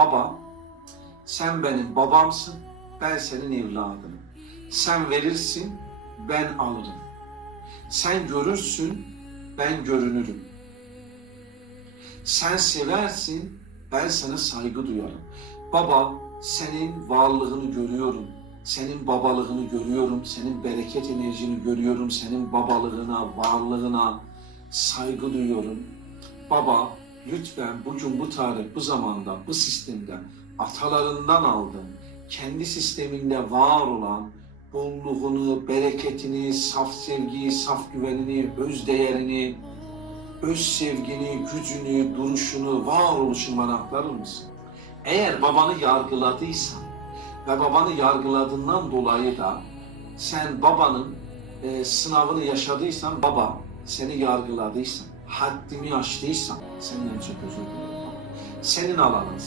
Baba, sen benim babamsın, ben senin evladınım. Sen verirsin, ben alırım. Sen görürsün, ben görünürüm. Sen seversin, ben sana saygı duyarım. Baba, senin varlığını görüyorum. Senin babalığını görüyorum. Senin bereket enerjini görüyorum. Senin babalığına, varlığına saygı duyuyorum. Baba, lütfen bugün bu tarih, bu zamanda, bu sistemde atalarından aldığın, kendi sisteminde var olan bolluğunu, bereketini, saf sevgiyi, saf güvenini, öz değerini, öz sevgini, gücünü, duruşunu, varoluşunu bana aktarır mısın? Eğer babanı yargıladıysan ve babanı yargıladığından dolayı da sen babanın e, sınavını yaşadıysan baba seni yargıladıysan, haddini aştıysan senden çok özür dilerim. Senin alanın